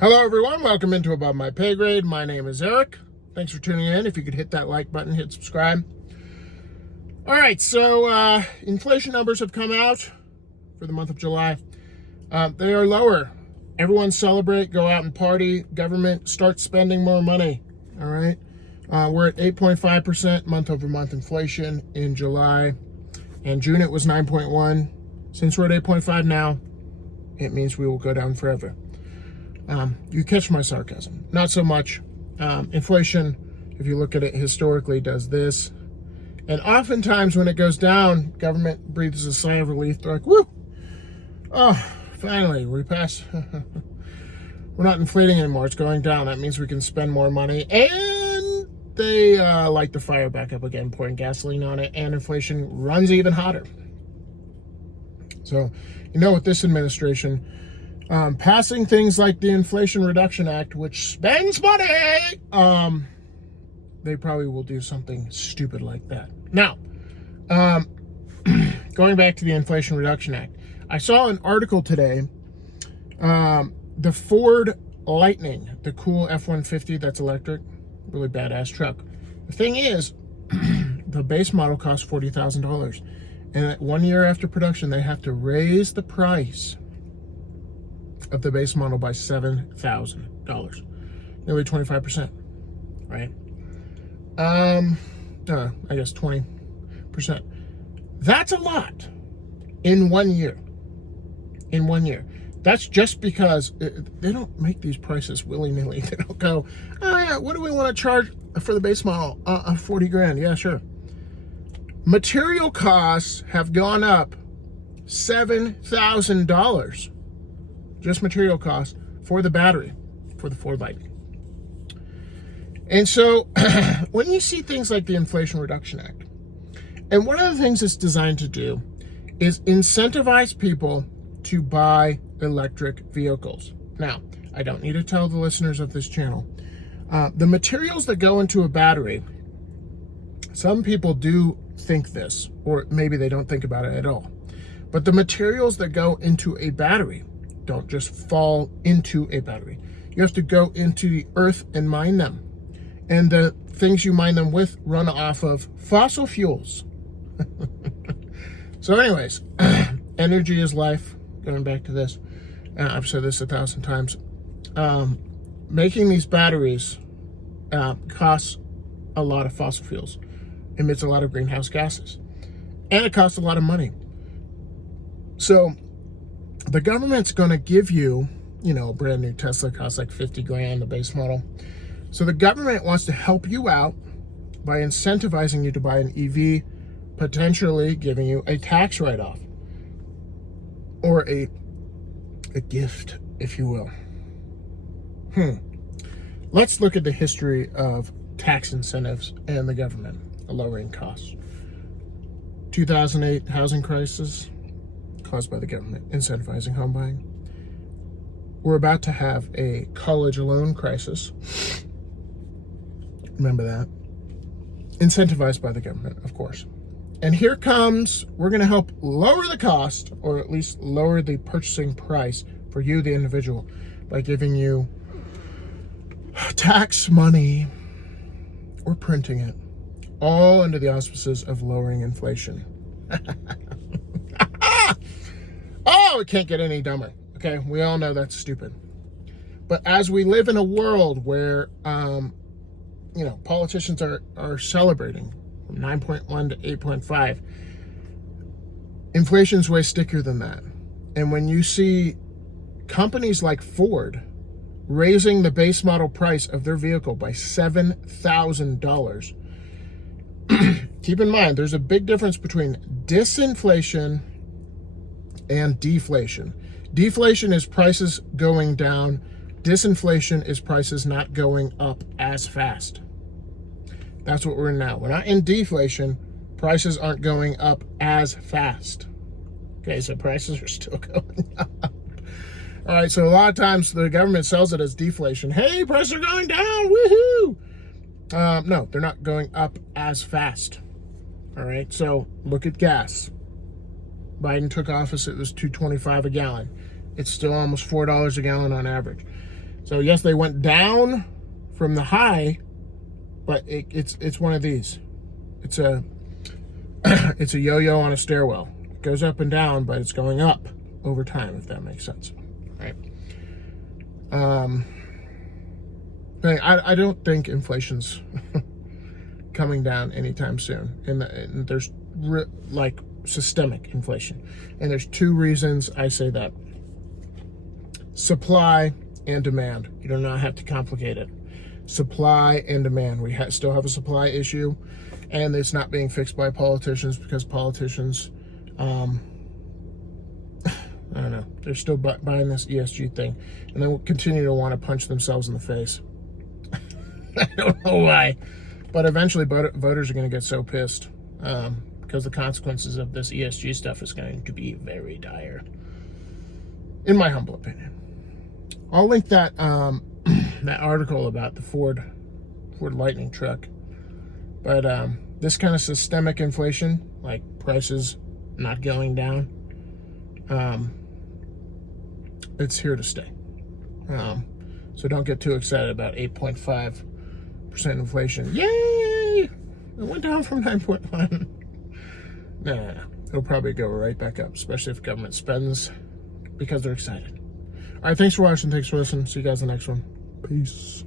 Hello everyone, welcome into Above My Pay Grade. My name is Eric. Thanks for tuning in. If you could hit that like button, hit subscribe. All right, so inflation numbers have come out for the month of July. They are lower. Everyone celebrate, go out and party. Government start spending more money. All right, we're at 8.5% month-over-month inflation in July. And June it was 9.1. Since we're at 8.5 now, it means we will go down forever. You catch my sarcasm. Not so much. Inflation, if you look at it historically, does this. And oftentimes when it goes down, government breathes a sigh of relief. They're like, woo! Oh, finally, we passed. We're not inflating anymore. It's going down. That means we can spend more money. And they light the fire back up again, pouring gasoline on it. And inflation runs even hotter. So, with this administration, passing things like the Inflation Reduction Act, which spends money, they probably will do something stupid like that. Now, going back to the Inflation Reduction Act, I saw an article today, the Ford Lightning, the cool F-150 that's electric, really badass truck. The thing is, the base model costs $40,000. And 1 year after production, they have to raise the price of the base model by $7,000, nearly 25%, right? I guess 20%. That's a lot in 1 year. In 1 year. That's just because they don't make these prices willy-nilly. They don't go, oh yeah, what do we want to charge for the base model? 40 grand. Yeah, sure. Material costs have gone up $7,000. Just material costs for the battery, for the Ford Lightning. And so when you see things like the Inflation Reduction Act, and one of the things it's designed to do is incentivize people to buy electric vehicles. Now, I don't need to tell the listeners of this channel, the materials that go into a battery, some people do think this, or maybe they don't think about it at all. But the materials that go into a battery don't just fall into a battery. You have to go into the earth and mine them. And the things you mine them with run off of fossil fuels. So anyways, energy is life. Going back to this, I've said this 1,000 times. Making these batteries costs a lot of fossil fuels, emits a lot of greenhouse gases, and it costs a lot of money. So the government's going to give you, a brand new Tesla costs like 50 grand, the base model. So the government wants to help you out by incentivizing you to buy an EV, potentially giving you a tax write-off or a gift, if you will. Let's look at the history of tax incentives and the government lowering costs. 2008 housing crisis caused by the government incentivizing home buying. We're about to have a college loan crisis. Remember that. Incentivized by the government, of course. And here comes, we're going to help lower the cost, or at least lower the purchasing price for you, the individual, by giving you tax money or printing it, all under the auspices of lowering inflation. Oh, it can't get any dumber. Okay, we all know that's stupid. But as we live in a world where, politicians are celebrating from 9.1 to 8.5, inflation's way stickier than that. And when you see companies like Ford raising the base model price of their vehicle by $7,000, keep in mind, there's a big difference between disinflation and deflation. Deflation is prices going down. Disinflation is prices not going up as fast. That's what we're in now. We're not in deflation. Prices aren't going up as fast. Okay, so prices are still going up. All right, so a lot of times the government sells it as deflation. Hey, prices are going down, woohoo! No, they're not going up as fast. All right, so look at gas. Biden took office, it was $2.25 a gallon. It's still almost $4 a gallon on average. So yes, they went down from the high, but it's one of these. It's a it's a yo-yo on a stairwell. It goes up and down, but it's going up over time, if that makes sense. Right. I don't think inflation's coming down anytime soon. And there's like systemic inflation. And there's two reasons I say that. Supply and demand. You do not have to complicate it. Supply and demand. We still have a supply issue, and it's not being fixed by politicians because politicians, I don't know, they're still buying this ESG thing, and they will continue to want to punch themselves in the face. I don't know why, but eventually voters are going to get so pissed because the consequences of this ESG stuff is going to be very dire, in my humble opinion. I'll link that that article about the Ford Lightning truck. But this kind of systemic inflation, like prices not going down, it's here to stay. So don't get too excited about 8.5% inflation. Yay! It went down from 9.1. Nah, it'll probably go right back up, especially if government spends because they're excited. All right, thanks for watching. Thanks for listening. See you guys in the next one. Peace.